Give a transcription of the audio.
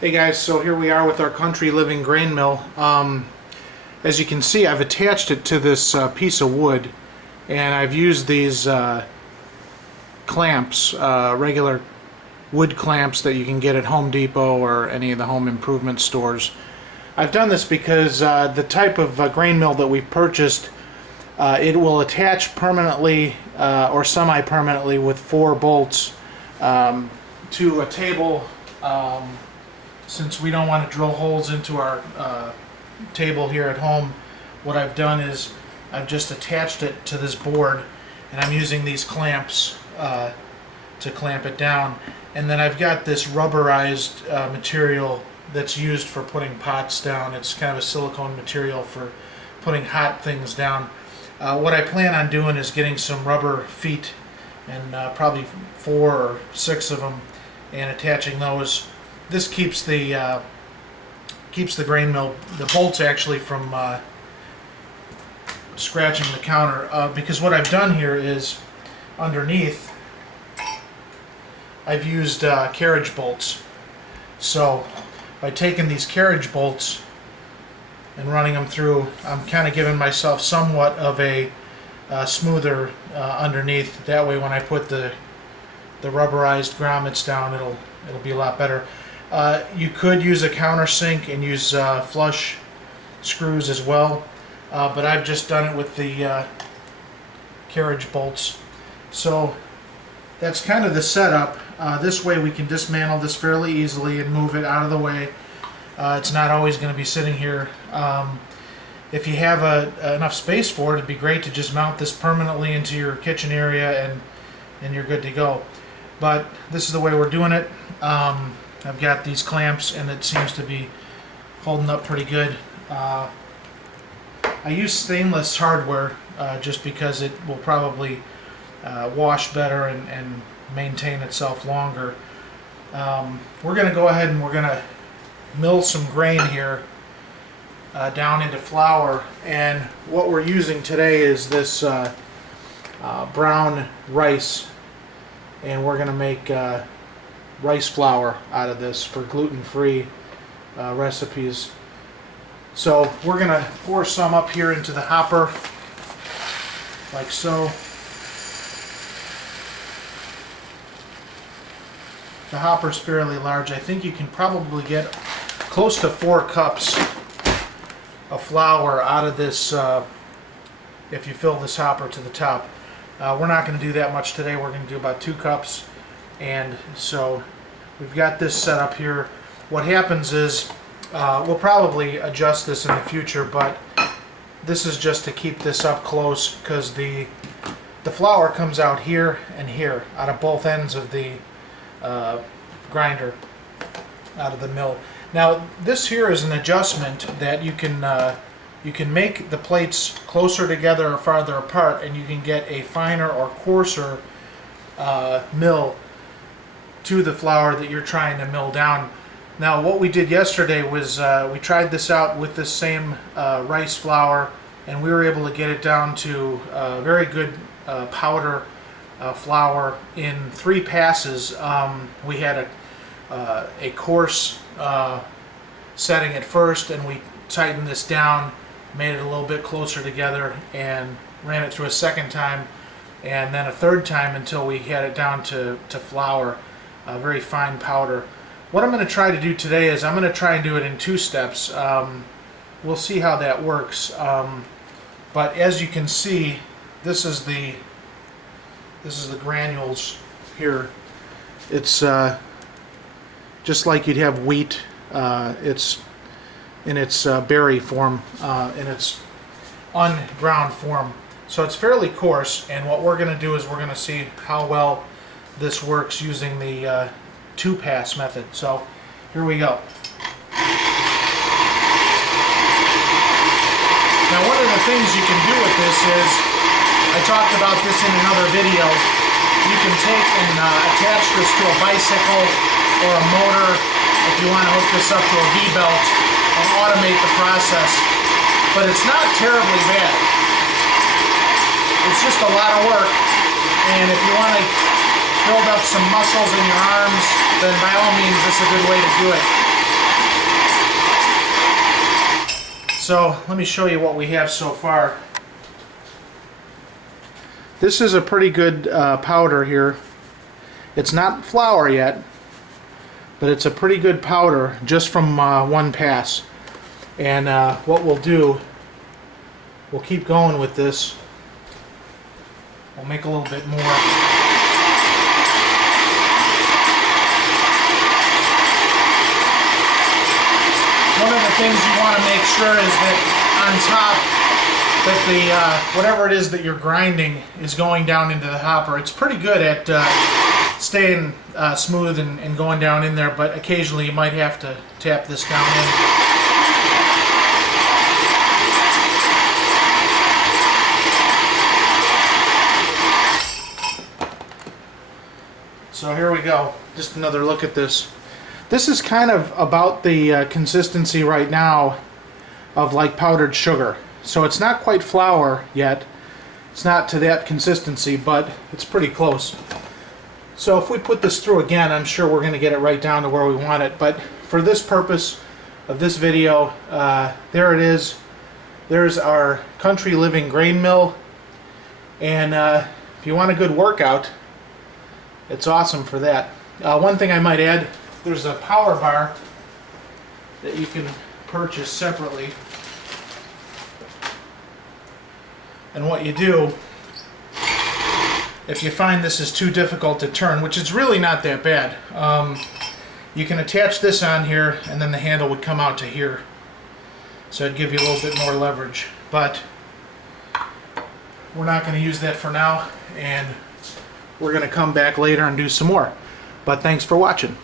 Hey guys, so here we are with our country living grain mill. As you can see, I've attached it to this piece of wood, and I've used these clamps, regular wood clamps that you can get at Home Depot or any of the home improvement stores. I've done this because the type of grain mill that we purchased, it will attach permanently or semi-permanently with 4 bolts to a table. Since we don't want to drill holes into our table here at home, what I've done is I've just attached it to this board, and I'm using these clamps to clamp it down. And then I've got this rubberized material that's used for putting pots down. It's kind of a silicone material for putting hot things down. What I plan on doing is getting some rubber feet, and probably 4 or 6 of them, and attaching those. This keeps the grain mill, the bolts actually, from scratching the counter. Because what I've done here is underneath I've used carriage bolts. So by taking these carriage bolts and running them through, I'm kind of giving myself somewhat of a smoother underneath. That way, when I put the rubberized grommets down, it'll be a lot better. You could use a countersink and use flush screws as well, but I've just done it with the carriage bolts. So that's kind of the setup. This way we can dismantle this fairly easily and move it out of the way. It's not always going to be sitting here. If you have enough space for it, it'd be great to just mount this permanently into your kitchen area and you're good to go. But this is the way we're doing it. I've got these clamps, and it seems to be holding up pretty good. I use stainless hardware just because it will probably wash better and maintain itself longer. We're going to go ahead and we're going to mill some grain here down into flour, and what we're using today is this brown rice, and we're going to make rice flour out of this for gluten-free recipes. So we're going to pour some up here into the hopper, like so. The hopper's fairly large. I think you can probably get close to 4 cups of flour out of this if you fill this hopper to the top. We're not going to do that much today. We're going to do about 2 cups. And so we've got this set up here. What happens is we'll probably adjust this in the future, but this is just to keep this up close, because the flour comes out here and here, out of both ends of the grinder, out of the mill. Now this here is an adjustment that you can make the plates closer together or farther apart, and you can get a finer or coarser mill to the flour that you're trying to mill down. Now what we did yesterday was we tried this out with the same rice flour, and we were able to get it down to very good powder flour in 3 passes. We had a coarse setting at first, and we tightened this down, made it a little bit closer together, and ran it through a second time, and then a third time until we had it down to flour. Very fine powder. What I'm going to try to do today is I'm going to try and do it in 2 steps. We'll see how that works. But as you can see, this is the granules here. It's just like you'd have wheat. It's in its berry form, in its unground form. So it's fairly coarse, and what we're going to do is we're going to see how well this works using the 2-pass method. So here we go. Now one of the things you can do with this is, I talked about this in another video, you can take and attach this to a bicycle or a motor if you want to hook this up to a V-belt and automate the process. But it's not terribly bad. It's just a lot of work, and if you want to build up some muscles in your arms, then by all means, this is a good way to do it. So let me show you what we have so far. This is a pretty good powder here. It's not flour yet, but it's a pretty good powder just from one pass. And what we'll do, we'll keep going with this. We'll make a little bit more. One of the things you want to make sure is that on top, that the whatever it is that you're grinding is going down into the hopper. It's pretty good at staying smooth and going down in there, but occasionally you might have to tap this down in. So here we go. Just another look at this. This is kind of about the consistency right now of like powdered sugar. So it's not quite flour yet. It's not to that consistency, but it's pretty close. So if we put this through again, I'm sure we're going to get it right down to where we want it. But for this purpose of this video, there it is. There's our Country Living grain mill. And if you want a good workout, it's awesome for that. One thing I might add, there's a power bar that you can purchase separately. And what you do, if you find this is too difficult to turn, which is really not that bad, you can attach this on here and then the handle would come out to here. So it'd give you a little bit more leverage. But we're not going to use that for now, and we're going to come back later and do some more. But thanks for watching.